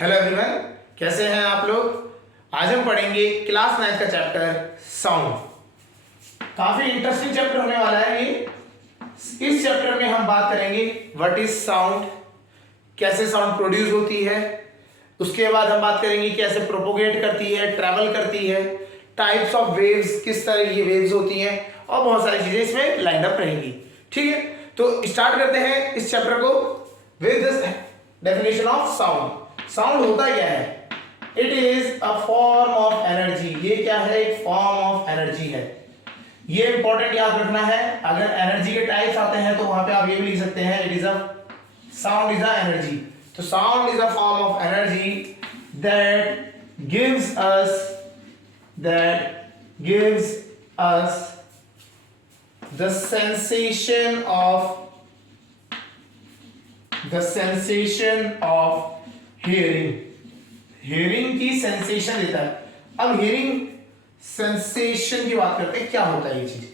Hello everyone, कैसे हैं आप लोग। आज हम पढ़ेंगे क्लास 9 का चैप्टर साउंड। काफी इंटरेस्टिंग चैप्टर होने वाला है ये। इस चैप्टर में हम बात करेंगे व्हाट इज साउंड, कैसे साउंड प्रोड्यूस होती है। उसके बाद हम बात करेंगे कैसे प्रोपोगेट करती है, ट्रैवल करती है, टाइप्स ऑफ वेव्स, किस तरह की वेव्स होती हैं, और बहुत सारी चीजें इसमें लाइन अप रहेंगी। ठीक है, तो स्टार्ट करते हैं इस चैप्टर को with this definition of sound. Sound होता क्या है? It is a form of energy. ये क्या है? एक फॉर्म ऑफ एनर्जी है। ये इंपॉर्टेंट याद रखना है। अगर एनर्जी के टाइप्स आते हैं तो वहां पे आप ये भी लिख सकते हैं, it is a sound is a energy. तो sound is a form of energy that gives us the sensation of hearing की सेंसेशन देता है। अब हियरिंग सेंसेशन की बात करते हैं, क्या होता है ये चीज।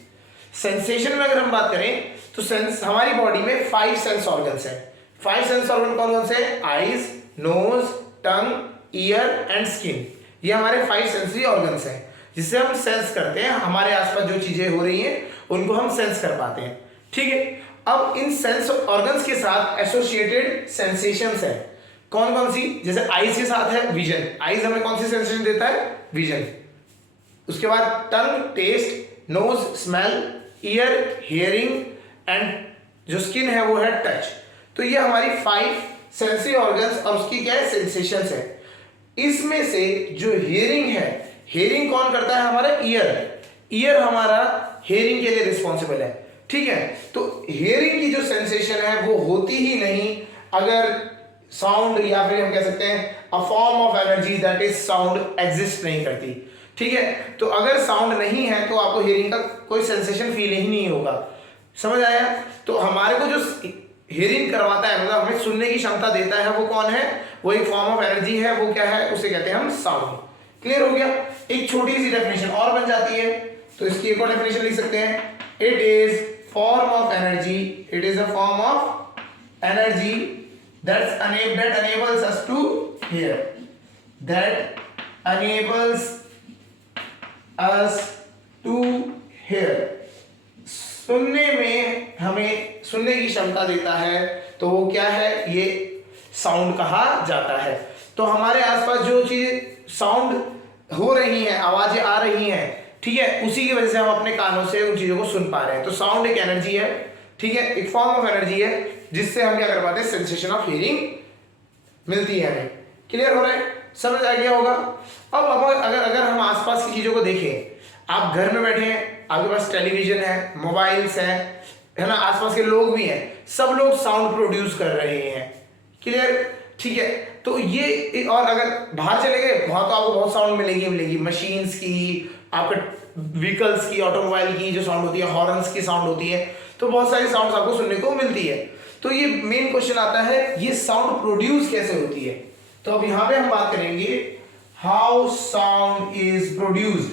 सेंसेशन में अगर हम बात करें तो हमारी बॉडी में 5 सेंस ऑर्गन्स हैं। 5 सेंस ऑर्गन कौन कौन से? Eyes, nose, tongue, ear and skin. ये हमारे 5 सेंसरी ऑर्गन्स हैं जिससे हम सेंस करते हैं, हमारे आसपास जो चीजें हो रही हैं उनको हम सेंस कर पाते हैं। ठीक है, अब इन सेंस ऑर्गन्स के साथ एसोसिएटेड सेंसेशंस है। कौन कौन सी? जैसे आईज के साथ है विजन। आईज हमें कौन सी सेंसेशन देता है? विजन। उसके बाद tongue taste, nose smell, ear hearing and जो स्किन है वो है टच। तो ये हमारी 5 सेंसरी ऑर्गन्स और उसकी क्या है? सेंसेशंस है। इसमें से जो हियरिंग है, हियरिंग कौन करता है? हमारा ईयर। ईयर हमारा हियरिंग के लिए रिस्पॉन्सिबल है। ठीक है, तो हियरिंग की जो सेंसेशन है वो होती ही नहीं अगर साउंड, या फिर हम कह सकते हैं अ form of energy that is sound exist नहीं करती। ठीक है, तो अगर साउंड नहीं है तो आपको हियरिंग का कोई सेंसेशन फील ही नहीं होगा। समझ आया? तो हमारे को जो हियरिंग करवाता है, मतलब हमें सुनने की क्षमता देता है, वो कौन है? वो एक फॉर्म ऑफ एनर्जी है। वो क्या है? उसे कहते हैं हम साउंड। क्लियर हो गया? एक छोटी सी डेफिनेशन और बन जाती है, तो इसकी एक और डेफिनेशन लिख सकते हैं, it is form of energy, it is a form of energy that enables us to hear, that enables us to hear। सुनने में हमें सुनने की क्षमता देता है, तो वो क्या है? ये साउंड कहा जाता है। तो हमारे आसपास जो चीज साउंड हो रही है, आवाजें आ रही हैं, ठीक है, उसी की वजह से हम अपने कानों से उन चीजों को सुन पा रहे हैं। तो साउंड एक एनर्जी है, ठीक है, एक फॉर्म ऑफ एनर्जी है जिससे हम क्या कर पाते हैं? सेंसेशन ऑफ हियरिंग मिलती है हमें। क्लियर हो रहा है? समझ आ गया होगा। अब अगर हम आसपास की चीजों को देखें, आप घर में बैठे हैं, आपके पास टेलीविजन है, मोबाइल्स है ना, आसपास के लोग भी हैं, सब लोग साउंड प्रोड्यूस कर रहे हैं। क्लियर? ठीक है, तो ये, और अगर बाहर चले गए वहां तो आपको बहुत साउंड मिलेगी मशीन्स की, आपके व्हीकल्स की, ऑटोमोबाइल की जो साउंड होती है, हॉर्न्स की साउंड होती है, तो बहुत सारी साउंड आपको सुनने को मिलती है। तो ये मेन क्वेश्चन आता है, ये साउंड प्रोड्यूस कैसे होती है। तो अब यहां पे हम बात करेंगे how sound is produced.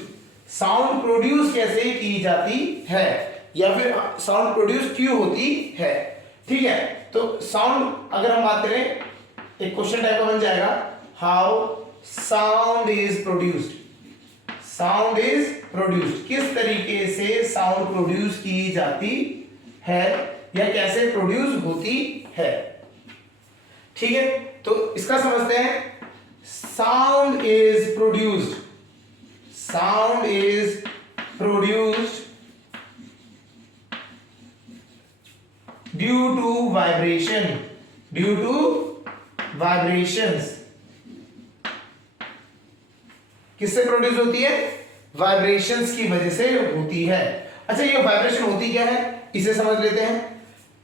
Sound produce कैसे की जाती है, या फिर साउंड प्रोड्यूस क्यों होती है। ठीक है, तो साउंड अगर हम बात करें, एक क्वेश्चन टाइप का बन जाएगा, how sound is produced. Sound is produced, किस तरीके से साउंड प्रोड्यूस की जाती है या कैसे प्रोड्यूस होती है। ठीक है, तो इसका समझते हैं। Sound is produced, sound is produced due to vibration, due to vibrations. किससे प्रोड्यूस होती है? वाइब्रेशंस की वजह से होती है। अच्छा, ये वाइब्रेशन होती क्या है इसे समझ लेते हैं।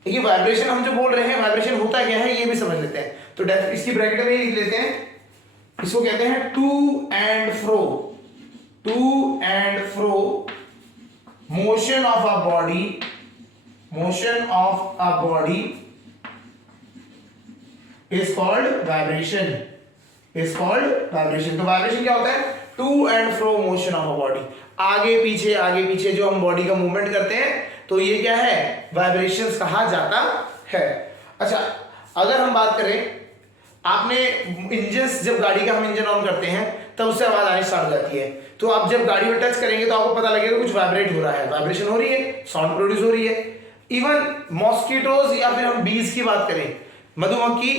ये वाइब्रेशन हम जो बोल रहे हैं, वाइब्रेशन होता क्या है ये भी समझ लेते हैं। तो इसकी ब्रैकेट में लिख लेते हैं, इसको कहते हैं to and fro. To and fro motion of a body, motion of a body is called vibration, is called vibration. तो वाइब्रेशन क्या होता है? To and fro motion of a body, आगे पीछे जो हम बॉडी का मूवमेंट करते हैं, तो ये क्या है? वाइब्रेशंस कहा जाता है। अच्छा, अगर हम बात करें आपने इंजन, जब गाड़ी का हम इंजन ऑन करते हैं तब उससे आवाज आनी स्टार्ट हो जाती है, तो आप जब गाड़ी में टच करेंगे तो आपको पता लगेगा कुछ वाइब्रेट हो रहा है, वाइब्रेशन हो रही है, साउंड प्रोड्यूस हो रही है। इवन मॉस्किटोज या फिर हम बीज की बात करें, मधुमक्खी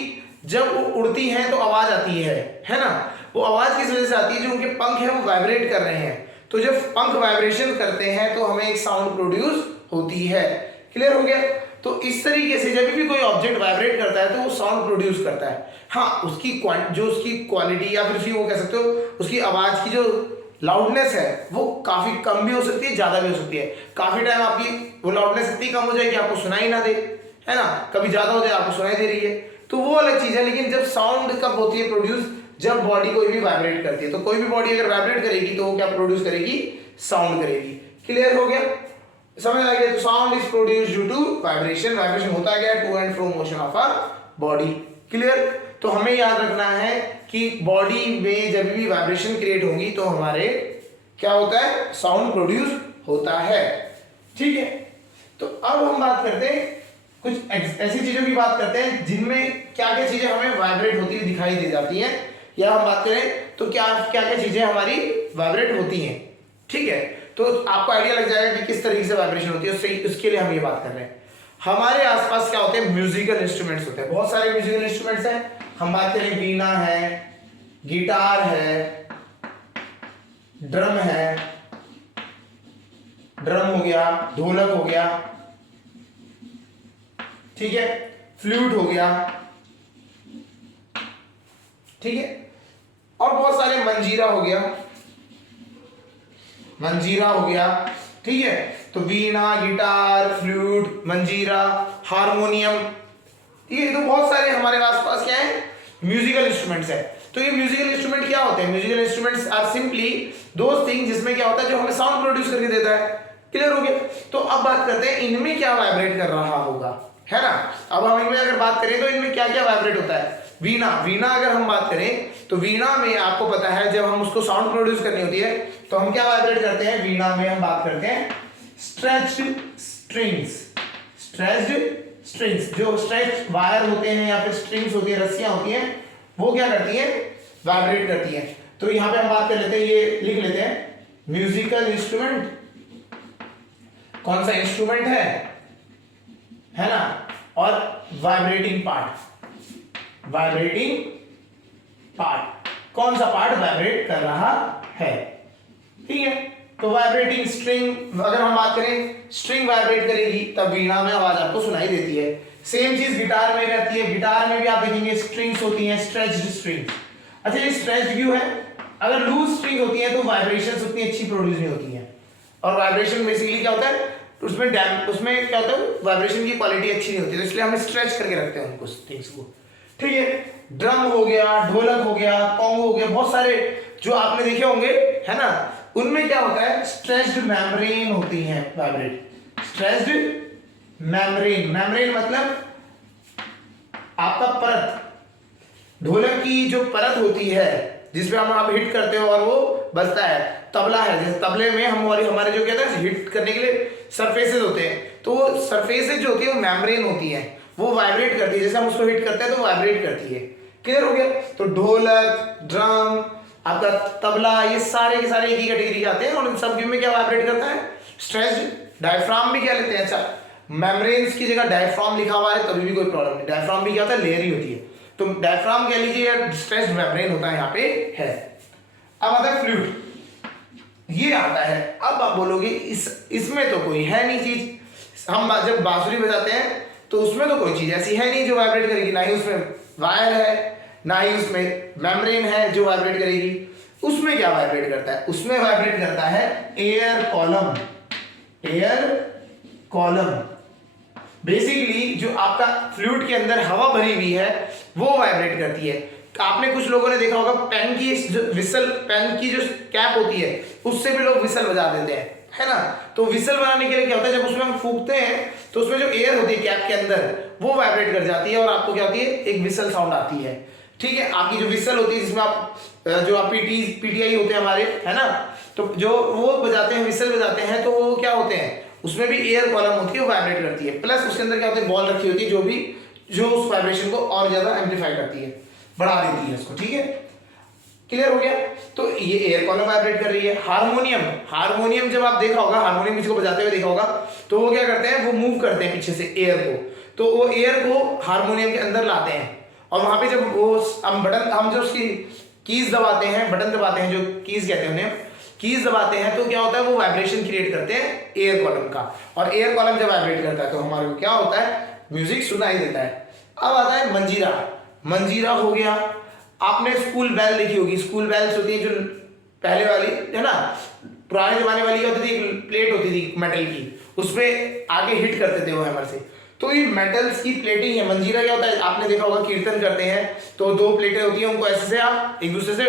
जब वो उड़ती हैं तो आवाज आती है ना, वो आवाज किस वजह से आती है, जो उनके पंख है वो वाइब्रेट कर रहे हैं, तो जब पंख वाइब्रेशन करते हैं तो हमें एक साउंड प्रोड्यूस होती है। क्लियर हो गया? तो इस तरीके से जब भी कोई ऑब्जेक्ट वाइब्रेट करता है तो वो साउंड प्रोड्यूस करता है। हाँ, उसकी जो उसकी क्वालिटी या फिर उसकी वो कह सकते हो उसकी आवाज की जो लाउडनेस है वो काफी कम भी हो सकती है, ज्यादा भी हो सकती है। काफी टाइम आपकी वो लाउडनेस इतनी कम हो जाए कि आपको सुनाई ना दे, है ना, कभी ज्यादा हो जाए आपको सुनाई दे रही है, तो वो अलग चीज है। लेकिन जब साउंड कब होती है प्रोड्यूस, जब बॉडी कोई भी वाइब्रेट करती है, तो कोई भी बॉडी अगर वाइब्रेट करेगी तो वो क्या प्रोड्यूस करेगी, साउंड करेगी। क्लियर हो गया? समझ आ गया? तो sound is produced due to vibration. Vibration होता क्या है, to and fro motion of our body. Clear? तो हमें याद रखना है कि बॉडी में जब भी वाइब्रेशन क्रिएट होंगी तो हमारे क्या होता है, साउंड प्रोड्यूस होता है। ठीक है, तो अब हम बात करते हैं कुछ ऐसी चीजों की बात करते हैं जिनमें क्या क्या चीजें हमें वाइब्रेट होती हुई दिखाई दे जाती हैं, या हम बात करें तो क्या क्या क्या चीजें हमारी वाइब्रेट होती हैं। ठीक है, तो आपको आइडिया लग जाएगा कि किस तरीके से वाइब्रेशन होती है, उसके लिए हम ये बात कर रहे हैं। हमारे आसपास क्या होते हैं, म्यूजिकल इंस्ट्रूमेंट्स होते हैं, बहुत सारे म्यूजिकल इंस्ट्रूमेंट्स हैं। हम बात करें वीणा है, गिटार है, ड्रम है, ड्रम हो गया, ढोलक हो गया, ठीक है, फ्लूट हो गया, ठीक है, और बहुत सारे, मंजीरा हो गया, मंजीरा हो गया, ठीक है। तो वीणा, गिटार, फ्लूट, मंजीरा, हारमोनियम, ठीक है, तो बहुत सारे हमारे आसपास क्या है, म्यूजिकल इंस्ट्रूमेंट्स है। तो ये म्यूजिकल इंस्ट्रूमेंट क्या होते हैं, musical instruments are simply those thing जिसमें क्या होता है, जो हमें साउंड प्रोड्यूस करके देता है। क्लियर हो गया? तो अब बात करते हैं इनमें क्या वाइब्रेट कर रहा होगा, है ना। अब हम इनमें अगर बात करें तो इनमें क्या क्या वाइब्रेट होता है। वीणा, वीणा अगर हम बात करें तो वीणा में आपको पता है जब हम उसको साउंड प्रोड्यूस करनी होती है तो हम क्या वाइब्रेट करते हैं, वीणा में हम बात करते हैं स्ट्रेच्ड स्ट्रिंग्स। स्ट्रेच्ड स्ट्रिंग्स, जो स्ट्रेच वायर होते हैं या फिर स्ट्रिंग्स होती है, रस्सियां होती हैं, वो क्या करती हैं, वाइब्रेट करती हैं। तो यहां पे हम बात कर लेते हैं, ये लिख लेते हैं, म्यूजिकल इंस्ट्रूमेंट कौन सा इंस्ट्रूमेंट है ना, और वाइब्रेटिंग पार्ट, वाइब्रेटिंग पार्ट, कौन सा पार्ट वाइब्रेट कर रहा है। ठीक है, तो वाइब्रेटिंग स्ट्रिंग, अगर हम बात करें स्ट्रिंग वाइब्रेट करेगी तब वीणा में आवाज आपको सुनाई देती है। सेम चीज गिटार में रहती है, गिटार में भी आप देखेंगे स्ट्रिंग्स होती हैं, स्ट्रेच्ड स्ट्रिंग्स। अच्छा, ये स्ट्रेच्ड क्यों है, अगर लूज स्ट्रिंग होती है तो वाइब्रेशंस उतनी अच्छी प्रोड्यूस नहीं होती हैं, और वाइब्रेशन बेसिकली क्या होता है, उसमें क्या होता है, वाइब्रेशन की क्वालिटी अच्छी नहीं होती, तो इसलिए हम स्ट्रेच करके रखते हैं उनको, स्ट्रिंग्स को। ठीक है, ड्रम हो गया, ढोलक हो गया, कॉन्गो हो गया, बहुत सारे जो आपने देखे होंगे, है ना, उनमें क्या होता है, स्ट्रेच्ड मेम्ब्रेन होती हैं वाइब्रेट। स्ट्रेच्ड मेम्ब्रेन, मेम्ब्रेन मतलब आपका परत, ढोलक की जो परत होती है जिसपे हम आप हिट करते हो और वो बजता है। तबला है, जैसे तबले में हमारे जो कहते हैं हिट करने के लिए सरफेसेस होते हैं, तो वो सरफेसेस जो होती है वो मेम्ब्रेन होती है, वो वाइब्रेट करती है, जैसे हम उसको हिट करते हैं तो वाइब्रेट करती है। क्लियर हो गया? तो ढोलक, ड्रम, आपका तबला, ये सारे के सारे एक ही कैटेगरी आते हैं, और इन सब में क्या वाइब्रेट करता है, स्ट्रेच्ड। डायफ्राम भी क्या लेते हैं, अच्छा मेम्ब्रेन्स की जगह डायफ्राम लिखा हुआ है तभी भी कोई प्रॉब्लम नहीं, डायफ्राम भी क्या होता है, लेयर ही होती है, तो डायफ्राम कह लीजिए या स्ट्रेच्ड मेम्ब्रेन होता है, यहाँ पे है। अब आता है फ्लूट, ये आता है। अब आप बोलोगे इसमें तो कोई है नहीं चीज, हम जब बांसुरी बजाते हैं तो उसमें तो कोई चीज ऐसी है नहीं जो वाइब्रेट करेगी, ना ही उसमें वायर है, ना ही उसमें मेम्ब्रेन है जो वाइब्रेट करेगी। उसमें क्या वाइब्रेट करता है, उसमें वाइब्रेट करता है air column. Air column basically जो आपका फ्लूट के अंदर हवा भरी हुई है वो वाइब्रेट करती है। आपने कुछ लोगों ने देखा होगा पेन की जो विसल, पेन की जो कैप होती है उससे भी लोग विसल बजा देते हैं, है ना। तो विसल बनाने के लिए क्या होता है, जब उसमें हम फूंकते हैं तो उसमें जो एयर होती है कैप के अंदर वो वाइब्रेट कर जाती है और आपको क्या होती है, एक विसल साउंड आती है। ठीक है, आपकी जो विसल होती है जिसमें आप जो आप पीटीआई होते हैं हमारे, है ना, तो जो वो बजाते हैं, विसल बजाते हैं, तो वो क्या होते हैं, उसमें भी एयर कॉलम होती है, वो वाइब्रेट करती है, प्लस उसके अंदर क्या होता है, बॉल रखी होती है जो उस वाइब्रेशन को और ज्यादा एम्पलीफाई करती है। बढ़ा देती है उसको, ठीक है, क्लियर हो गया। तो ये एयर कॉलम वाइब्रेट कर रही है। हारमोनियम, हारमोनियम जब आप देखा होगा, हारमोनियम किसी को बजाते हुए देखा होगा, तो वो क्या करते हैं, वो मूव करते हैं पीछे से एयर को, तो वो एयर को हारमोनियम के अंदर लाते हैं, और वहां पे जब वो हम बटन, हम जो उसकी कीज दबाते हैं, बटन दबाते हैं, जो कीज कहते हैं उन्हें, कीज दबाते हैं, तो क्या होता है, वो वाइब्रेशन क्रिएट करते हैं एयर कॉलम का, और एयर कॉलम जब वाइब्रेट करता है तो हमारे को क्या होता है, म्यूजिक सुनाई देता है। अब आता है मंजीरा। मंजीरा हो गया, आपने स्कूल बेल देखी होगी, स्कूल बेल्स होती है जो पहले वाली है ना, पुराने जमाने वाली क्या होती थी, एक प्लेट होती थी मेटल की, उसमें आगे हिट करते थे वो हैमर से, तो ये मेटल्स की प्लेटिंग है। मंजीरा क्या होता है, आपने देखा होगा कीर्तन करते हैं तो दो प्लेटें होती हैं, उनको ऐसे से आप एक दूसरे से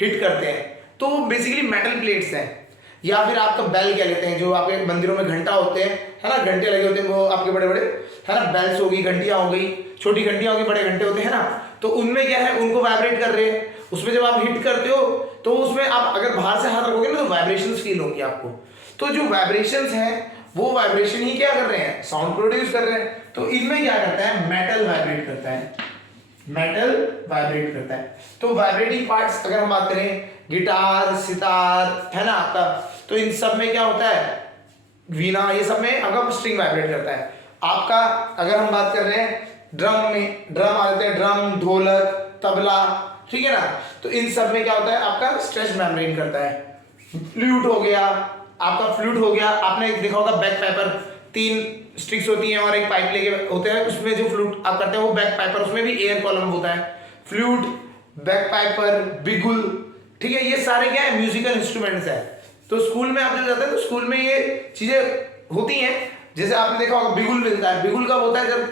हिट करते हैं, तो वो बेसिकली मेटल प्लेट्स हैं। या फिर आपका बेल कह लेते हैं, जो आपके मंदिरों में घंटा होते हैं, है ना, घंटे लगे होते हैं, वो आपके बड़े बड़े, है ना, बेल्स हो गई, घंटियां हो गई, छोटी घंटियां हो गई, बड़े घंटे होते हैं ना, तो उनमें क्या है, उनको वाइब्रेट कर रहे हैं, उसमें जब आप हिट करते हो तो उसमें आप अगर बाहर से हाथ रखोगे ना तो वाइब्रेशंस फील होंगी आपको। तो जो वाइब्रेशंस हैं वो वाइब्रेशन ही क्या कर रहे हैं, साउंड प्रोड्यूस कर रहे हैं। तो इनमें क्या करता है, मेटल वाइब्रेट करता है, मेटल वाइब्रेट करता है। तो वाइब्रेटिंग पार्ट्स अगर हम बात करें, गिटार, सितार, है ना आपका, तो इन सब में क्या होता है, वीणा, ये सब में आपका स्ट्रिंग वाइब्रेट करता है। आपका अगर हम बात कर रहे हैं ड्रम में, ड्रम आ जाते हैं, ड्रम, ढोलक, तबला, ठीक है ना, तो इन सब में क्या होता है, आपका स्ट्रेच मेम्ब्रेन करता है। फ्लूट हो गया, आपका फ्लूट हो गया, आपने देखा होगा बैक पाइपर, 3 स्टिक्स होती हैं और एक पाइप लेके होते हैं, उसमें जो फ्लूट आप करते हैं वो बैक पाइपर, उसमें भी एयर कॉलम होता है। फ्लूट, बैक पाइपर, बिगुल, ठीक है, ये सारे क्या है, म्यूजिकल इंस्ट्रूमेंट्स है। तो स्कूल में आप जब जाते हैं तो स्कूल में ये चीजें होती हैं। जैसे आपने देखा होगा बिगुल मिलता है, बिगुल कब होता है, जब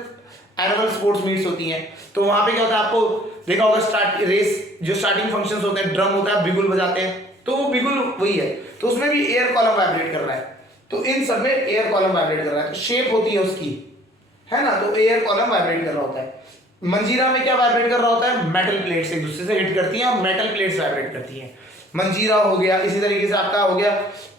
एनुअल स्पोर्ट्स मीट्स होती हैं, तो वहां पे क्या होता है, आपको देखा होगा स्टार्ट रेस, जो स्टार्टिंग फंक्शंस होते हैं, ड्रम होता है, बिगुल बजाते हैं, तो वो बिगुल वही है, तो उसमें भी एयर कॉलम वाइब्रेट कर रहा है। तो इन सब में एयर कॉलम वाइब्रेट कर रहा है, तो शेप होती है उसकी, है ना, तो एयर कॉलम वाइब्रेट कर रहा होता है। मंजीरा में क्या वाइब्रेट कर रहा होता है, मेटल प्लेट्स एक दूसरे से हिट करती हैं और मेटल प्लेट्स वाइब्रेट करती हैं। मंजीरा हो गया, इसी तरीके से आपका हो गया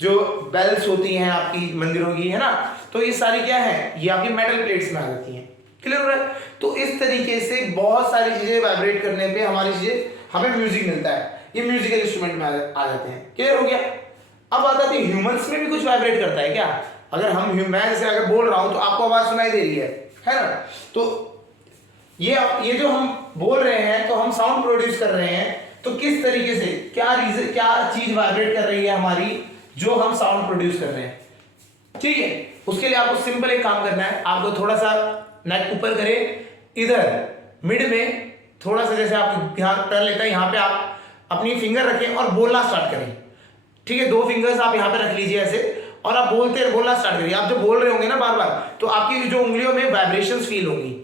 जो बेल्स होती हैं आपकी मंदिरों की, है ना, तो ये सारी क्या है, ये आपकी मेटल प्लेट्स में आ जाती हैं। क्लियर हो रहा है। तो इस तरीके से बहुत सारी चीजें वाइब्रेट करने पे हमारी चीजें, हमें म्यूजिक मिलता है, ये म्यूजिकल इंस्ट्रूमेंट में आ जाते हैं। क्लियर हो गया। अब आता है ह्यूमंस में भी कुछ वाइब्रेट करता है क्या, अगर हम मैं जैसे अगर बोल रहा हूं तो आपको आवाज सुनाई दे रही है ना, तो ये जो हम बोल रहे हैं तो हम साउंड प्रोड्यूस कर रहे हैं, तो किस तरीके से, क्या रीजन, क्या चीज वाइब्रेट कर रही है हमारी, जो हम साउंड प्रोड्यूस कर रहे हैं। ठीक है, उसके लिए आपको सिंपल एक काम करना है, आपको थोड़ा सा नेक ऊपर करें, इधर मिड में थोड़ा सा, जैसे आप यहाँ टर्न लेता है, यहाँ पे आप अपनी फिंगर रखें और बोलना स्टार्ट करें। ठीक है, 2 फिंगर्स आप यहाँ पे रख लीजिए ऐसे, और आप बोलना स्टार्ट करिए। आप जब बोल रहे होंगे ना बार बार, तो आपकी जो उंगलियों में वाइब्रेशंस फील होंगी।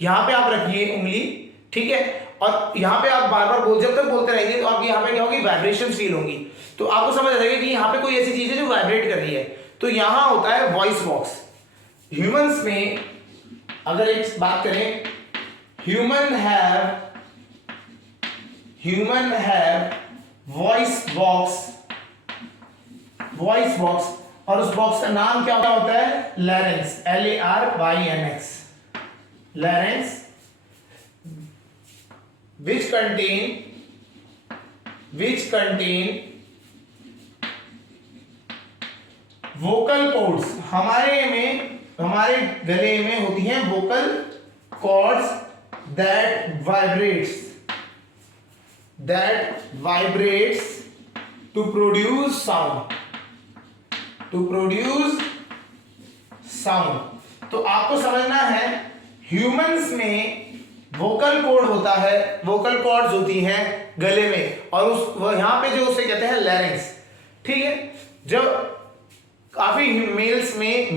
यहाँ पे आप रखिए उंगली, ठीक है, और यहाँ पे आप बार बार जब तक बोलते रहेंगे तो आपकी यहाँ पे क्या होगी, वाइब्रेशंस फील होंगी। तो आपको समझ आ जाएगा कि यहाँ पे कोई ऐसी चीज है जो वाइब्रेट कर रही है। तो यहाँ होता है वॉइस बॉक्स। ह्यूमंस में अगर एक बात करें, ह्यूमन हैव वॉइस बॉक्स, और उस बॉक्स का नाम क्या होता है, लैरेंक्स, LARYNX, लैरेंक्स, which contain vocal cords। हमारे गले में होती हैं vocal cords that vibrates to produce sound। तो आपको समझना है, ह्यूमंस में वोकल कॉर्ड होता है, वोकल कॉर्ड्स होती हैं गले में, और यहां पे जो उसे कहते हैं लैरिंक्स। ठीक है, जब काफी मेल्स में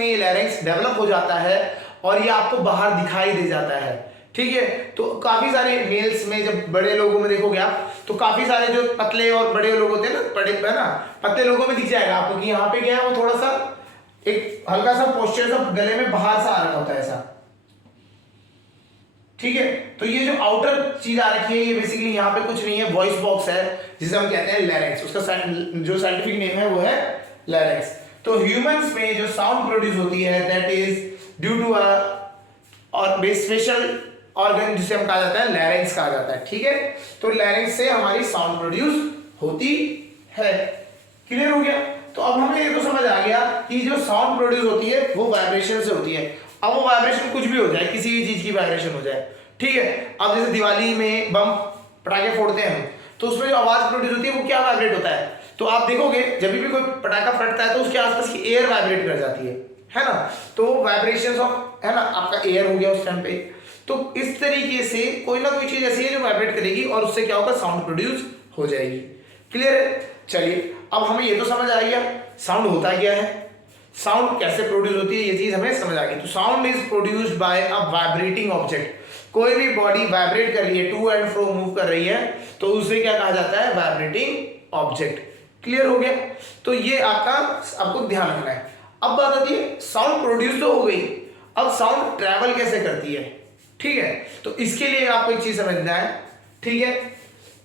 ये लैरिंक्स डेवलप हो जाता है और ये आपको बाहर दिखाई दे जाता है। ठीक है, तो काफी सारे मेल्स में, जब बड़े लोगों में देखोगे आप, तो काफी सारे जो पतले और बड़े लोग होते हैं ना, है ना, पतले लोगों में दिख जाएगा आपको कि यहाँ पे क्या है, वो थोड़ा सा एक हल्का सा पोस्चर सा गले में बाहर सा आ रहा होता है ऐसा। ठीक है, तो ये जो आउटर चीज आ रखी है, ये बेसिकली यहाँ पे कुछ नहीं है, वॉइस बॉक्स है, जिसे हम कहते हैं लैरिंक्स। उसका जो साइंटिफिक नेम है वो है लैरिंक्स। तो ह्यूमंस में जो साउंड प्रोड्यूस होती है, दैट इज ड्यू टू और स्पेशल ऑर्गन जिसे हम कहा जाता है लैरिंक्स कहा जाता है, ठीक है। तो लैरिंक्स से हमारी साउंड प्रोड्यूस होती है। क्लियर हो गया। तो अब हमें ये तो समझ आ गया कि जो साउंड प्रोड्यूस होती है वो वाइब्रेशन से होती है। अब वो वाइब्रेशन कुछ भी हो जाए, किसी भी चीज की वाइब्रेशन हो जाए, ठीक है। अब जैसे दिवाली में बम पटाखे फोड़ते हैं हम, तो उसमें जो आवाज प्रोड्यूस होती है वो क्या वाइब्रेट होता है। तो आप देखोगे जब भी कोई पटाखा फटता है तो उसके आसपास की एयर वाइब्रेट कर जाती है ना। तो वाइब्रेशंस ऑफ, है ना, आपका एयर हो गया उस टाइम पे। तो इस तरीके से कोई ना कोई चीज ऐसी है जो वाइब्रेट करेगी और उससे क्या होगा, साउंड प्रोड्यूस हो जाएगी। क्लियर है। चलिए अब हमें ये तो समझ आ गया साउंड होता क्या है, साउंड कैसे प्रोड्यूस होती है, ये चीज हमें समझ आ गई। तो sound is produced by a vibrating object. कोई भी बॉडी वाइब्रेट कर रही है, टू एंड फ्रो मूव कर रही है, तो उसे क्या कहा जाता है, वाइब्रेटिंग ऑब्जेक्ट। क्लियर हो गया। तो ये आपको ध्यान रखना है। अब बात आती है साउंड प्रोड्यूस तो हो गई, अब साउंड ट्रैवल कैसे करती है, ठीक है। तो इसके लिए आपको एक चीज समझना है, ठीक है।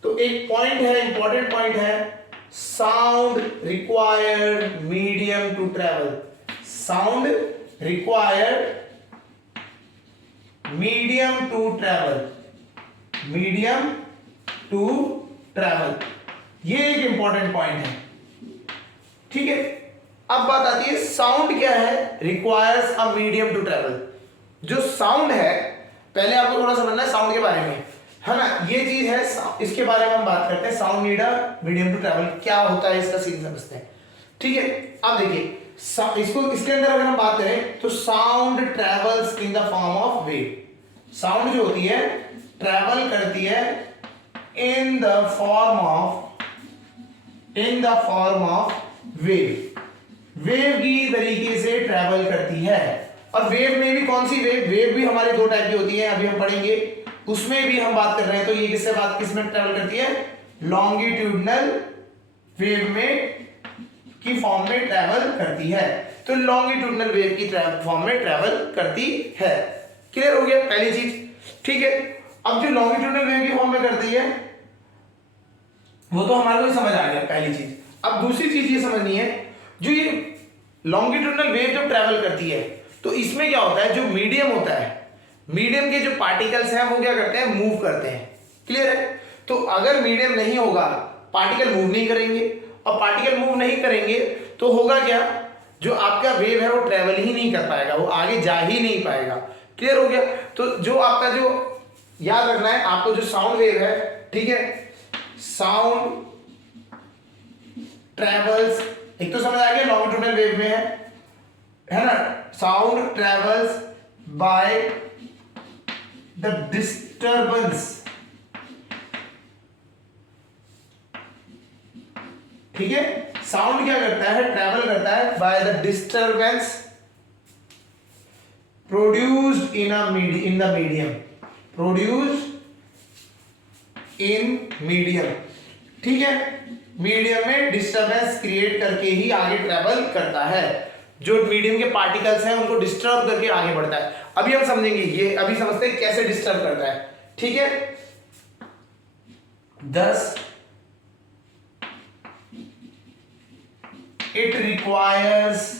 तो एक पॉइंट है, इंपॉर्टेंट पॉइंट है, sound required medium to travel. Sound required medium to travel, medium to travel, ये एक इंपॉर्टेंट पॉइंट है, ठीक है। अब बात आती है साउंड क्या है, requires a medium to travel. जो साउंड है, पहले आपको थोड़ा समझना है साउंड के बारे में, है ना। ये चीज है, इसके बारे में हम बात करते हैं, sound need a medium to travel, क्या होता है इसका सीन समझते हैं, ठीक है। अब देखिए इसको, इसके अंदर अगर हम बात करें तो sound travels in the form of wave. Sound जो होती है ट्रैवल करती है इन the form of wave. Wave की तरीके से ट्रैवल करती है। और वेव में भी कौन सी वेव, वेव भी हमारे दो टाइप की होती है, अभी हम पढ़ेंगे, उसमें भी हम बात कर रहे हैं। तो ये किसमें ट्रैवल करती है, लॉन्गिट्यूडनल वेव में की फॉर्म में ट्रैवल करती है। तो लॉन्गिट्यूडनल वेव की फॉर्म में ट्रैवल करती है। क्लियर हो गया पहली चीज, ठीक है। अब जो लॉन्गिट्यूडनल वेव की फॉर्म में करती है वो तो हमारे को समझ आ गया पहली चीज। अब दूसरी चीज ये समझनी है, जो ये लॉन्गिट्यूडनल वेव जब ट्रैवल करती है तो इसमें क्या होता है, जो मीडियम होता है, मीडियम के जो पार्टिकल्स हैं वो क्या करते हैं, मूव करते हैं। क्लियर है। तो अगर मीडियम नहीं होगा, पार्टिकल मूव नहीं करेंगे, और पार्टिकल मूव नहीं करेंगे तो होगा क्या, जो आपका वेव है वो ट्रैवल ही नहीं कर पाएगा, वो आगे जा ही नहीं पाएगा। क्लियर हो गया। तो जो आपका जो याद रखना है आपको, जो साउंड वेव है, ठीक है, साउंड ट्रैवल्स, एक तो समझ आ गया लॉन्गिट्यूडनल वेव में है ना, sound travels by the disturbance, ठीक है। साउंड क्या करता है, ट्रैवल करता है by the disturbance produced in the medium, produced in medium, ठीक है। मीडियम में डिस्टर्बेंस क्रिएट करके ही आगे ट्रैवल करता है। जो मीडियम के पार्टिकल्स हैं उनको डिस्टर्ब करके आगे बढ़ता है। अभी हम समझेंगे, ये अभी समझते हैं कैसे डिस्टर्ब करता है, ठीक है। 10 it requires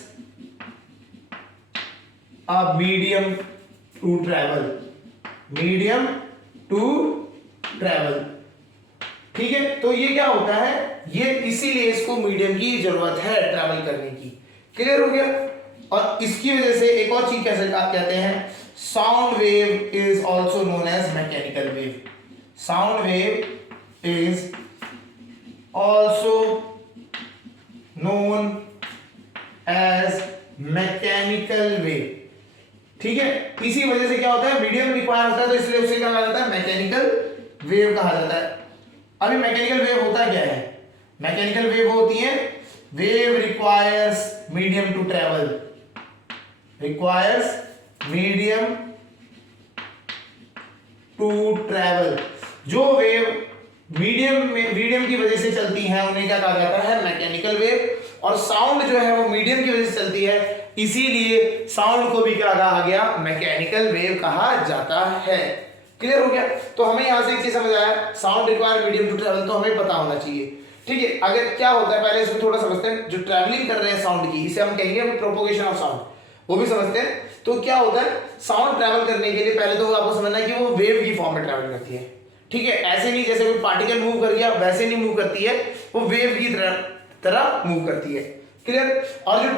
a medium to travel, medium to travel, ठीक है। तो ये क्या होता है, ये इसीलिए इसको मीडियम की जरूरत है ट्रैवल करने की। क्लियर हो गया। और इसकी वजह से एक और चीज कैसे कहते हैं, sound wave is also known as mechanical wave. Sound wave is also known as mechanical wave, ठीक है। इसी वजह से क्या होता है, मीडियम रिक्वायर होता है, तो इसलिए उसे क्या कहा जाता है, मैकेनिकल वेव कहा जाता है। अभी मैकेनिकल वेव होता क्या है, मैकेनिकल वेव होती है, wave requires medium to travel, requires medium to travel. जो वेव मीडियम की वजह से चलती है उन्हें क्या कहा जाता है, मैकेनिकल वेव। और साउंड जो है वो मीडियम की वजह से चलती है, इसीलिए साउंड को भी क्या कहा गया, मैकेनिकल वेव कहा जाता है। क्लियर हो गया। तो हमें यहां से एक चीज समझ आया, sound require medium to travel, तो हमें पता होना चाहिए, ठीक है। अगर क्या होता है पहले इसको थोड़ा समझते हैं, जो ट्रैवलिंग कर रहे हैं साउंड की, इसे हम कहेंगे प्रोपोगेशन ऑफ साउंड, वो भी समझते हैं। तो क्या होता है, साउंड ट्रैवल करने के लिए पहले तो आपको समझना है कि वो वेव की फॉर्म में ट्रैवल करती है, ठीक है। ऐसे नहीं जैसे कोई पार्टिकल मूव कर गया वैसे नहीं मूव करती है, वो वेव की तरह मूव करती है, क्लियर। और जो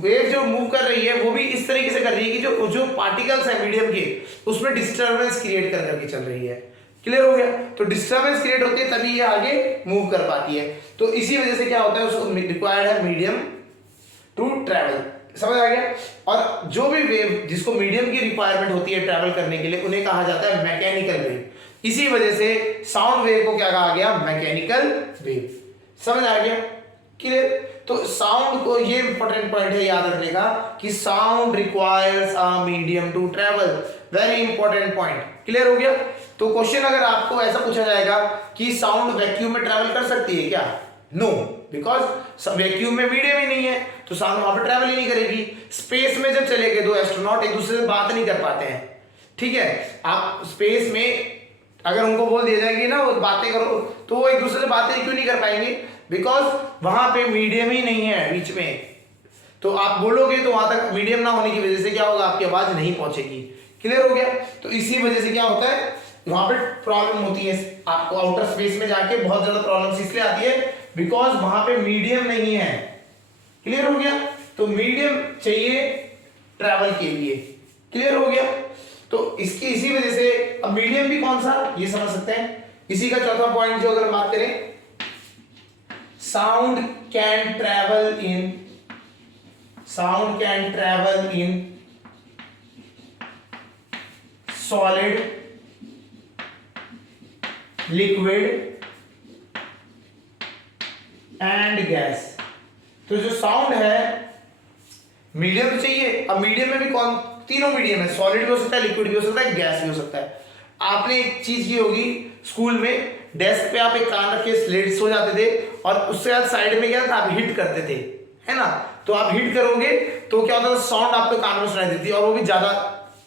वेव जो मूव कर रही है वो भी इस तरीके से कर रही है कि जो जो पार्टिकल्स है मीडियम के उसमें डिस्टर्बेंस क्रिएट कर करके चल रही है, क्लियर हो गया। तो डिस्टर्बेंस क्रिएट होती है तभी ये आगे मूव कर पाती है। तो इसी वजह से क्या होता है, उसको रिक्वायर्ड है मीडियम टू ट्रैवल, समझ आ गया। और जो भी वेव जिसको मीडियम की रिक्वायरमेंट होती है ट्रैवल करने के लिए उन्हें कहा जाता है मैकेनिकल वेव। इसी वजह से साउंड वेव को क्या कहा गया, मैकेनिकल वेव, समझ आ गया, क्लियर। तो साउंड को, ये इंपॉर्टेंट पॉइंट है याद रखने का कि sound requires a medium to travel, very important point, clear हो गया। तो क्वेश्चन अगर आपको ऐसा पूछा जाएगा कि साउंड वैक्यूम में ट्रैवल कर सकती है क्या, नो, बिकॉज वैक्यूम में मीडियम ही नहीं है तो साउंड वहां पर ट्रैवल ही नहीं करेगी। स्पेस में जब चले गए दो एस्ट्रोनॉट एक दूसरे से बात नहीं कर पाते हैं, ठीक है। आप स्पेस में अगर उनको बोल दिया जाएगी ना वो बातें करो तो वो एक दूसरे से बातें क्यों नहीं कर पाएंगे, बिकॉज वहां पे मीडियम ही नहीं है बीच में। तो आप बोलोगे तो वहां तक मीडियम ना होने की वजह से क्या होगा, आपकी आवाज नहीं पहुंचेगी, क्लियर हो गया। तो इसी वजह से क्या होता है, वहां पे प्रॉब्लम होती है आपको आउटर स्पेस में जाके, बहुत ज्यादा प्रॉब्लम इसलिए आती है बिकॉज वहां पे मीडियम नहीं है, क्लियर हो गया। तो मीडियम चाहिए ट्रैवल के लिए, क्लियर हो गया। तो इसकी इसी वजह से अब मीडियम भी कौन सा ये समझ सकते हैं। इसी का चौथा पॉइंट जो अगर बात करें, sound can travel in solid, liquid and gas. तो जो साउंड है मीडियम तो चाहिए। अब मीडियम में भी कौन, तीनों मीडियम है, सॉलिड भी हो सकता है, लिक्विड भी हो सकता है, गैस भी हो सकता है। आपने एक चीज की होगी स्कूल में, डेस्क पे आप एक कान रख के स्लेट सो जाते थे और उससे बाद साइड में क्या था, आप हिट करते थे, है ना। तो आप हिट करोगे तो क्या होता था, साउंड आपके कान में सुनाई देती थी और वो भी ज्यादा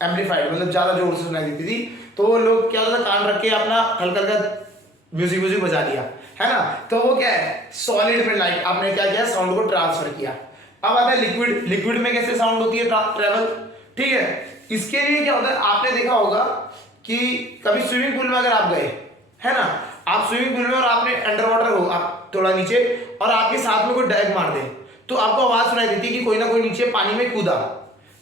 एम्पलीफाइड, मतलब ज्यादा जोर से सुनाई देती थी। तो वो लोग क्या होता था, कान रख के अपना हल्का हल्का म्यूजिक बजा दिया, है ना। तो वो क्या है, सॉलिड में लाइक आपने क्या किया, साउंड को ट्रांसफर किया। अब आता है लिक्विड। लिक्विड में कैसे साउंड होती है ट्रैवल, ठीक है। इसके लिए क्या होता है, आपने देखा होगा कि कभी स्विमिंग पूल में अगर आप गए, है ना, आप स्विमिंग पूल में और आपने अंडर वाटर हो, आप थोड़ा नीचे और आपके साथ में कोई डाइव मार दे तो आपको आवाज सुनाई देती है कि कोई ना कोई नीचे पानी में कूदा।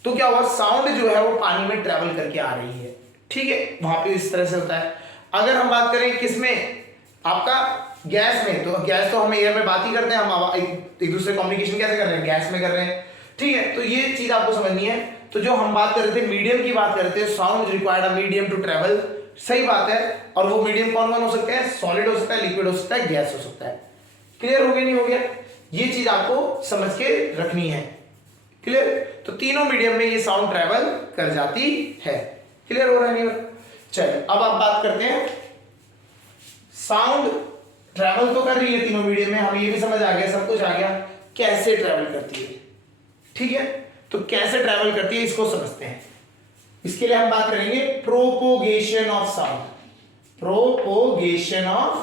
तो क्या हुआ, साउंड जो है वो पानी में ट्रैवल करके आ रही है, ठीक है। वहां पे इस तरह से होता है। अगर हम बात करें किसमें, आपका गैस में, तो गैस तो हम एयर में बात ही करते हैं, हम एक दूसरे कम्युनिकेशन कैसे कर रहे हैं, गैस में कर रहे हैं, ठीक है। तो ये चीज आपको समझनी है। तो जो हम बात कर रहे थे मीडियम की बात कर रहे थे, sound required a medium to travel, सही बात है। और वो मीडियम कौन कौन हो सकते हैं, सॉलिड हो सकता है, लिक्विड हो सकता है, गैस हो सकता है। क्लियर हो गया, नहीं हो गया, ये चीज आपको समझ के रखनी है, क्लियर। तो तीनों मीडियम में ये साउंड ट्रैवल कर जाती है, क्लियर हो रहा है, नहीं हो रहा। चलिए अब आप बात करते हैं, साउंड ट्रैवल तो कर रही है तीनों मीडियम में, हम ये भी समझ आ गया, सब कुछ आ गया, कैसे ट्रैवल करती है, ठीक है। तो कैसे ट्रैवल करती है इसको समझते हैं। इसके लिए हम बात करेंगे propagation of sound, propagation of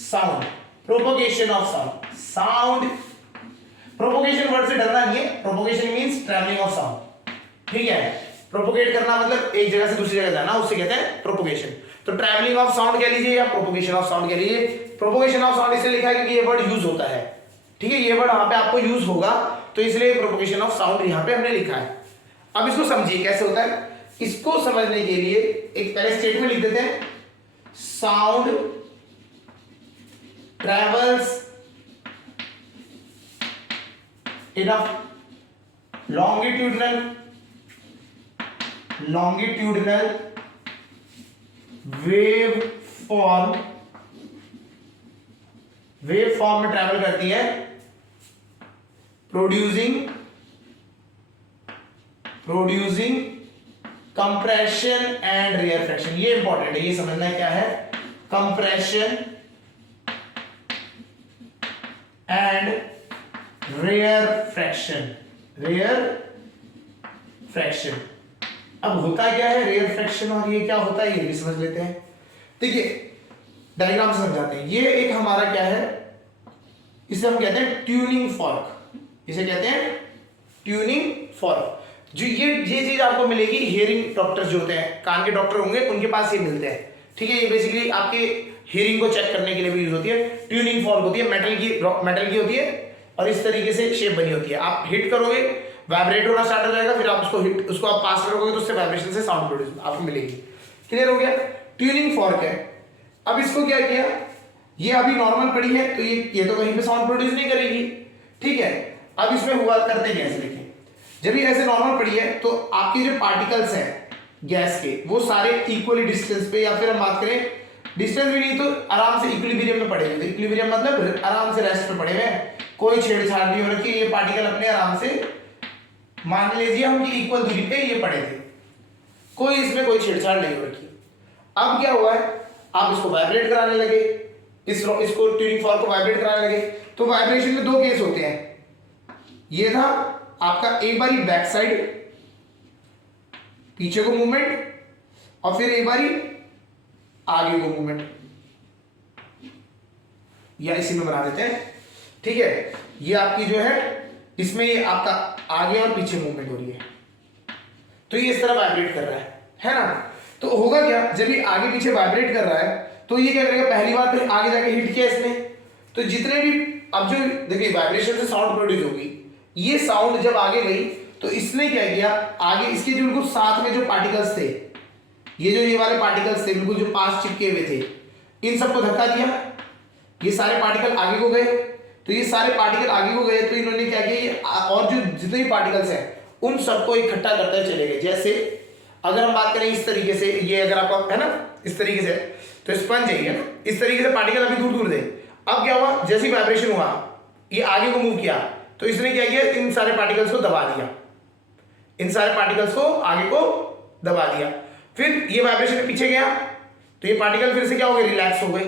sound, propagation of sound. Sound, propagation word से डरना नहीं है, propagation means travelling of sound, ठीक है। प्रोपोगेट करना मतलब एक जगह से दूसरी जगह जाना, उससे कहते हैं प्रोपोगेशन। तो ट्रैवलिंग ऑफ साउंड कह लीजिए या प्रोपोगेशन ऑफ साउंड कह लीजिए। प्रोपोगेशन ऑफ साउंड इसलिए लिखा है क्योंकि ये वर्ड यूज होता है, ठीक है, ये वर्ड वहां पे आपको यूज होगा तो इसलिए प्रोपोगेशन ऑफ साउंड यहां पे हमने लिखा है। अब इसको समझिए कैसे होता है। इसको समझने के लिए एक पहले स्टेटमेंट लिख देते हैं, sound travels in a longitudinal wave form में ट्रैवल करती है, producing compression and rarefaction. ये इंपॉर्टेंट है, ये समझना है क्या है, कंप्रेशन एंड रेयर फ्रैक्शन। अब होता क्या है रेयर फ्रैक्शन और ये क्या होता है ये भी समझ लेते हैं। देखिए डायग्राम से समझाते हैं। ये एक हमारा क्या है, इसे हम कहते हैं ट्यूनिंग फॉर्क, इसे कहते हैं ट्यूनिंग फॉर्क। जो ये चीज आपको मिलेगी हियरिंग डॉक्टर जो होते हैं, कान के डॉक्टर होंगे उनके पास ये मिलते हैं। ठीक है, ये बेसिकली आपके हियरिंग को चेक करने के लिए भी यूज होती है। ट्यूनिंग फॉर्क होती है, मेटल की होती है और इस तरीके से शेप बनी होती है। आप हिट करोगे वाइब्रेट होना स्टार्ट हो जाएगा, फिर आप उसको आप पास करोगे तो उससे वाइब्रेशन से साउंड प्रोड्यूस आपको मिलेगी। क्लियर हो गया? ट्यूनिंग फॉर्क है। अब इसको क्या किया, ये अभी नॉर्मल पड़ी है तो ये तो कहीं पे साउंड प्रोड्यूस नहीं करेगी। ठीक है, अब इसमें हुआ करते हैं ऐसे, देखिए जब ये ऐसे नॉर्मल पड़ी है तो आपके जो पार्टिकल्स हैं गैस के वो सारे इक्वली डिस्टेंस पे, या फिर हम बात करें डिस्टेंस भी नहीं तो आराम से इक्विलिब्रियम में पड़े हुए। इक्विलिब्रियम मतलब आराम से रेस्ट पे पड़े हुए हैं, कोई छेड़छाड़ नहीं हो रखी। ये पार्टिकल अपने आराम से, मान लीजिए हम कि इक्वल दूरी पे ये पड़े थे, कोई इसमें कोई छेड़छाड़ नहीं हो रखी। अब क्या हुआ है, आप इसको वाइब्रेट कराने लगे, इसको ट्यूनिंग फॉर्क को वाइब्रेट कराने लगे। तो वाइब्रेशन में दो केस होते हैं, ये था आपका एक बारी बैक साइड पीछे को मूवमेंट, और फिर एक बारी आगे को मूवमेंट, या इसी में बना देते हैं। ठीक है, ये आपकी जो है इसमें ये आपका आगे और पीछे मूवमेंट हो रही है, तो ये इस तरह वाइब्रेट कर रहा है ना। तो होगा क्या, जब ये आगे पीछे वाइब्रेट कर रहा है तो ये क्या करेगा, पहली बार फिर आगे जाके हिट किया इसने, तो जितने भी अब जो देखिए वाइब्रेशन से साउंड प्रोड्यूस होगी, ये साउंड जब आगे गई तो इसने क्या किया, आगे इसके जो बिल्कुल साथ में जो पार्टिकल्स थे, ये वाले पार्टिकल्स थे बिल्कुल जो पास चिपके हुए थे, इन सबको धक्का दिया। ये सारे पार्टिकल आगे को गए, तो ये सारे पार्टिकल आगे को गए तो इन्होंने क्या किया, ये और जो जितने भी पार्टिकल्स हैं उन सबको इकट्ठा करते चले गए। जैसे अगर हम बात करें इस तरीके से, ये अगर आपका है ना इस तरीके से, तो स्पंज है ना, इस तरीके से पार्टिकल अभी दूर दूर थे। अब क्या हुआ, जैसे वाइब्रेशन हुआ ये आगे को मूव किया तो इसने क्या किया, इन सारे पार्टिकल्स को दबा दिया, इन सारे पार्टिकल्स को आगे को दबा दिया। फिर ये वाइब्रेशन पीछे गया तो ये पार्टिकल फिर से क्या हो गए, रिलैक्स हो गए,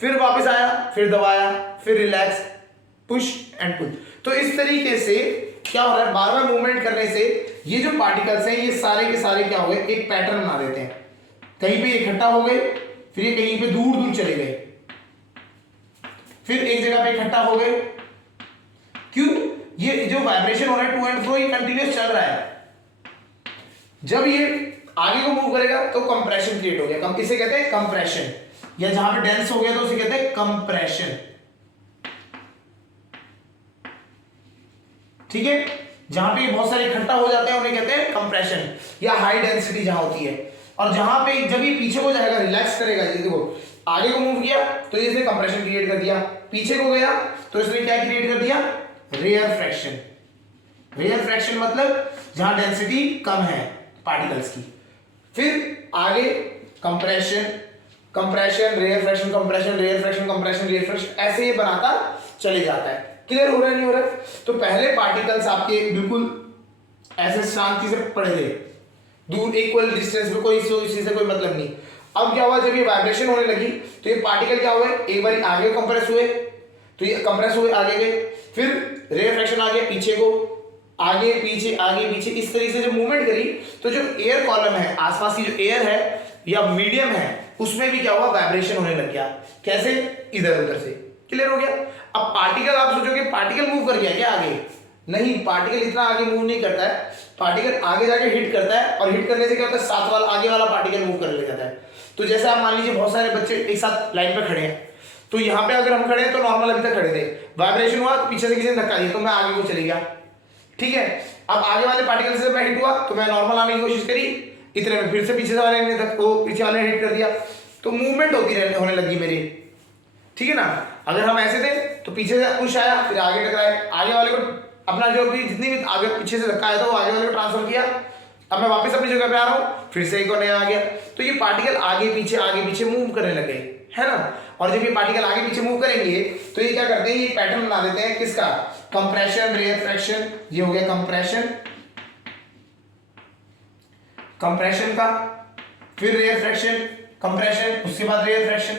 फिर वापस आया, फिर दबाया, फिर रिलैक्स, पुश एंड पुल। तो इस तरीके से क्या हो रहा है, बार बार मूवमेंट करने से ये जो पार्टिकल्स हैं ये सारे के सारे क्या हो गए, एक पैटर्न बना देते हैं। कहीं पे इकट्ठा हो गए, फिर ये कहीं पे दूर दूर चले गए, फिर एक जगह पे इकट्ठा हो गए। क्यों, ये जो वाइब्रेशन हो रहा है टू एंड फ्रो ये कंटिन्यूस चल रहा है। जब ये आगे को मूव करेगा तो कंप्रेशन क्रिएट हो गया, इसे कहते हैं कंप्रेशन, या जहां पे डेंस हो गया तो उसे कहते हैं कंप्रेशन। ठीक है, जहां पे बहुत सारे इकट्ठा हो जाते हैं उन्हें कहते हैं कंप्रेशन, या हाई डेंसिटी जहां होती है। और जहां पे जब ये पीछे को जाएगा, रिलैक्स करेगा, ये देखो आगे को मूव किया तो इसने कंप्रेशन क्रिएट कर दिया, पीछे को गया तो इसने क्या क्रिएट कर दिया, रेयर फ्रैक्शन। रेयर फ्रैक्शन मतलब जहां डेंसिटी कम है पार्टिकल्स की। फिर आगे compression, compression, rarefaction, compression, rarefaction, compression, rarefaction, ऐसे ये बनाता चले जाता है। क्लियर हो रहा है नहीं हो रहा है? तो पहले पार्टिकल्स आपके बिल्कुल ऐसे शांति से पड़े थे, दूर इक्वल डिस्टेंस में, कोई इसी से कोई मतलब नहीं। अब क्या हुआ, जब ये वाइब्रेशन होने लगी तो ये पार्टिकल क्या हुए, एक बार आगे कंप्रेस हुए, तो ये कंप्रेस हुए आगे गए, फिर रेयर फ्रैक्शन आ गया पीछे को, आगे पीछे, इस तरीके से जब मूवमेंट करी तो जो एयर कॉलम है, आसपास की जो एयर है या मीडियम है, उसमें भी क्या हुआ, वाइब्रेशन होने लग गया। कैसे, इधर उधर से। क्लियर हो गया? अब पार्टिकल, आप सोचोगे पार्टिकल मूव कर गया क्या आगे? नहीं, पार्टिकल इतना आगे मूव नहीं करता है, पार्टिकल आगे जाके हिट करता है, और हिट करने से क्या होता है, साथ वाला आगे वाला पार्टिकल मूव करने लग जाता है। तो जैसे आप मान लीजिए बहुत सारे बच्चे एक साथ लाइन पे खड़े हैं, तो यहाँ पे अगर हम खड़े हैं तो नॉर्मल अभी तक खड़े थे, वाइब्रेशन हुआ तो पीछे से किसी ने धक्का दिया तो मैं आगे को चली गया। ठीक है, अब आगे वाले पार्टिकल से मैं हिट हुआ तो मैं नॉर्मल आने की कोशिश करी, इतने में फिर से पीछे वाले ने पीछे वाले ने हिट कर दिया, तो मूवमेंट होने लगी मेरी। ठीक है ना, अगर हम ऐसे थे तो पीछे से पुश आया, फिर आगे टकराए, आगे वाले को अपना जो भी जितनी भी आगे पीछे से धक्का आया था वो आगे वाले को ट्रांसफर किया, अब मैं वापस अपनी जगह पे आ रहा हूँ, फिर से एक और नया आ गया। तो ये पार्टिकल आगे पीछे मूव करने लगे, है ना। और जब ये पार्टिकल आगे पीछे मूव करेंगे तो ये क्या करते हैं, ये पैटर्न बना देते हैं किसका, कंप्रेशन, रेयर फ्रैक्शन, ये हो गया कंप्रेशन का, फिर रेयर फ्रैक्शन, कंप्रेशन, उसके बाद रेयर फ्रैक्शन।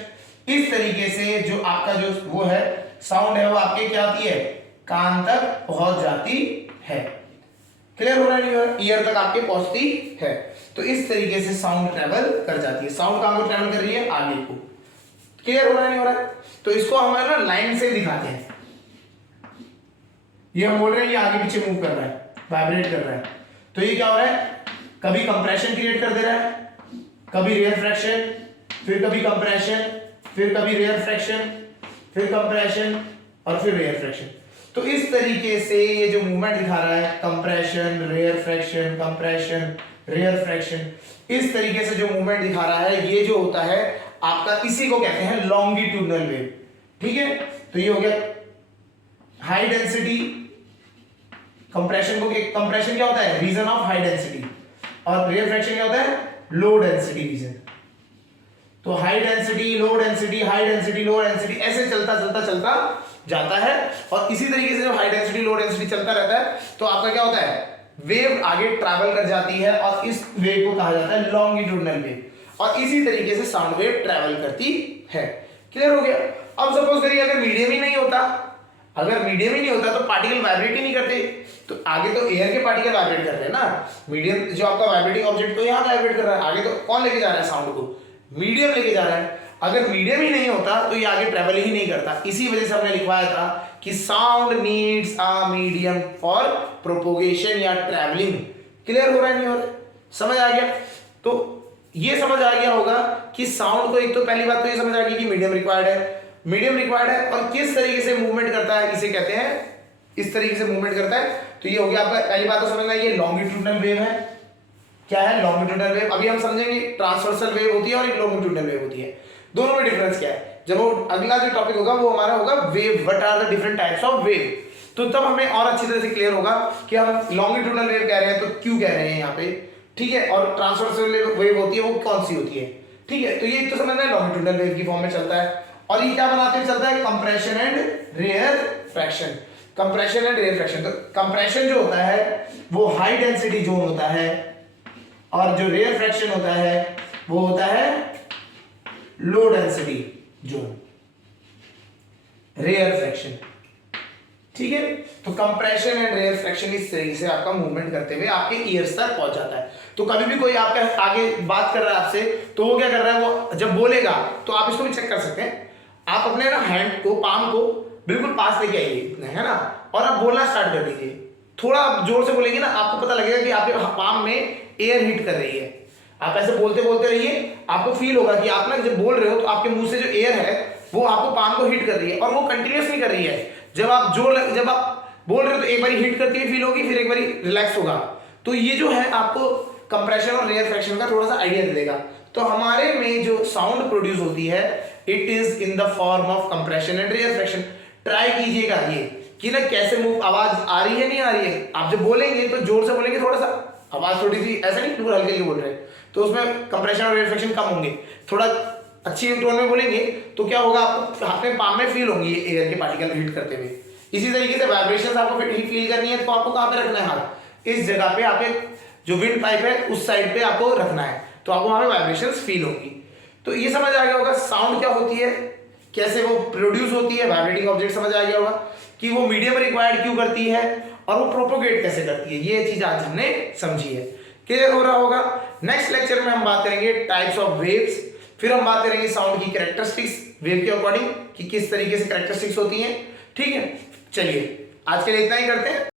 इस तरीके से जो आपका जो वो है साउंड है वो आपके क्या आती है, कान तक पहुंच जाती है। क्लियर हो रहा है नहीं हो रहा, ईयर तक आपके पहुंचती है। तो इस तरीके से साउंड ट्रेवल कर जाती है। साउंड कहां को ट्रेवल कर रही है, आगे को। क्लियर हो रहा है नहीं हो रहा है? तो इसको हम ना लाइन से दिखाते हैं, ये हम बोल रहे हैं ये आगे पीछे मूव कर रहा है, वाइब्रेट कर रहा है, तो ये क्या हो रहा है, कभी कंप्रेशन क्रिएट कर दे रहा है, कभी रेयर फ्रैक्शन, फिर कभी कंप्रेशन, फिर कभी रेयर फ्रैक्शन, फिर कंप्रेशन और फिर रेयर फ्रैक्शन। तो इस तरीके से ये जो मूवमेंट दिखा रहा है, compression, rarefaction, compression, rarefaction, इस तरीके से जो मूवमेंट दिखा रहा है, ये जो होता है आपका, इसी को कहते हैं लॉन्गिट्यूडनल वेव। ठीक है, तो ये हो गया हाई डेंसिटी कंप्रेशन को, कंप्रेशन क्या होता है, रीजन ऑफ हाई डेंसिटी, और रेयर फ्रैक्शन क्या होता है, लो डेंसिटी रीजन। तो high density, low density, high density, low density, ऐसे चलता चलता चलता जाता है। और इसी तरीके से जब हाई डेंसिटी लो डेंसिटी चलता रहता है तो आपका क्या होता है, वेव आगे ट्रैवल कर जाती है और इस वेव को कहा जाता है लॉन्गिट्यूडनल वेव, और इसी तरीके से साउंड वेव ट्रैवल करती है। क्लियर हो गया। अब सपोज करिए अगर मीडियम ही नहीं होता, अगर मीडियम ही नहीं होता तो पार्टिकल वाइब्रेट ही नहीं करते, तो आगे तो एयर के पार्टिकल वाइब्रेट कर रहे हैं ना, मीडियम जो आपका वाइब्रेटिंग ऑब्जेक्ट तो यहाँ वाइब्रेट कर रहा है, आगे तो कौन लेके जा रहा है साउंड को, मीडियम लेके जा रहा है। अगर मीडियम ही नहीं होता तो ये आगे ट्रैवल ही नहीं करता। इसी वजह से हमने लिखवाया था कि sound needs a medium for propagation या ट्रैवलिंग। क्लियर हो रहा है, नहीं हो रहा है, समझ आ गया। तो ये समझ आ गया होगा कि साउंड को, एक तो पहली बात तो ये समझ आ गई कि मीडियम रिक्वायर्ड है, मीडियम रिक्वायर्ड है, और किस तरीके से मूवमेंट करता है इसे कहते हैं, इस तरीके से मूवमेंट करता है। तो ये हो गया आपका, पहली बात तो समझना, ये लॉन्गिट्यूडनल वेव है। क्या है लॉन्गिट्यूडनल वेव, अभी हम समझेंगे ट्रांसवर्सल वेव होती है और एक लॉन्गिट्यूडनल वेव होती है, दोनों में डिफरेंस क्या है। जब वो अगला जो टॉपिक होगा वो हमारा होगा wave, what are the different types of wave, तो तब हमें और अच्छी तरह से क्लियर होगा कि हम लॉन्गिट्यूडनल वेव कह रहे हैं तो क्यों कह रहे हैं यहाँ पे, ठीक है, और ट्रांसवर्सल वेव होती है वो कौन सी होती है। ठीक है, तो ये तो समझना है लॉन्गिट्यूडनल वेव की फॉर्म में चलता है, और ये क्या बनाते हुए चलता है, compression and rarefaction, compression and rarefaction. तो कंप्रेशन जो होता है वो हाई डेंसिटी जोन होता है, और जो रेयर फ्रैक्शन होता है वो होता है low density zone, rarefaction. ठीक है, तो कंप्रेशन एंड रेयर फ्रैक्शन इस तरीके से आपका मूवमेंट करते हुए आपके ईयर्स तक पहुंच जाता है। तो कभी भी कोई आपका आगे बात कर रहा है आपसे, तो वो क्या कर रहा है, वो जब बोलेगा तो आप इसको भी चेक कर सकते हैं, आप अपने ना हैंड को, पाम को बिल्कुल पास लेके आइए, है ना, और आप बोलना स्टार्ट कर दीजिए। थोड़ा आप जोर से बोलेंगे ना, आपको पता लगेगा कि आपके पाम में एयर हिट कर रही है। आप ऐसे बोलते बोलते रहिए, आपको फील होगा कि आप ना जब बोल रहे हो तो आपके मुंह से जो एयर है वो आपको पाम को हिट कर रही है, और वो कंटिन्यूअसली कर रही है। जब आप बोल रहे हो तो एक बार हिट करती हुई फील होगी, फिर एक बार रिलैक्स होगा। तो ये जो है आपको कंप्रेशन और रेयर फ्रैक्शन का थोड़ा सा आइडिया दे देगा। तो हमारे में जो साउंड प्रोड्यूस होती है, it is in the form of compression and rarefaction. Try कीजिएगा ये कि ना कैसे मूव, आवाज आ रही है नहीं आ रही है। आप जब बोलेंगे तो जोर से बोलेंगे, थोड़ा सा आवाज थोड़ी सी ऐसा नहीं बिल्कुल हल्के हल्के बोल रहे हैं, तो उसमें कंप्रेशन और रेयर फ्रैक्शन कम होंगे। थोड़ा अच्छी टोन में बोलेंगे तो क्या होगा, आपको हाथ में पाम में फील होंगे ये एयर के पार्टिकल हिट करते हुए। इसी तरीके से वाइब्रेशंस आपको फील करनी है, तो आपको कहाँ पे रखना है हाथ, इस जगह पे, आपके जो विंड पाइप है उस साइड पे आपको रखना है, तो आपको वहां पे वाइब्रेशंस फील होंगी। तो ये समझ आ गया होगा साउंड क्या होती है, कैसे वो प्रोड्यूस होती है, वाइब्रेटिंग ऑब्जेक्ट समझ आ गया होगा कि वो मीडियम रिक्वायर्ड क्यों करती है और वो प्रोपोगेट कैसे करती है। ये चीज आज हमने समझी है, क्लियर हो रहा होगा। नेक्स्ट लेक्चर में हम बात करेंगे टाइप्स ऑफ वेव्स, फिर हम बात करेंगे साउंड की कैरेक्टरिस्टिक्स वेव के अकॉर्डिंग कि किस तरीके से कैरेक्टरिस्टिक्स होती हैं। ठीक है, चलिए आज के लिए इतना ही करते हैं।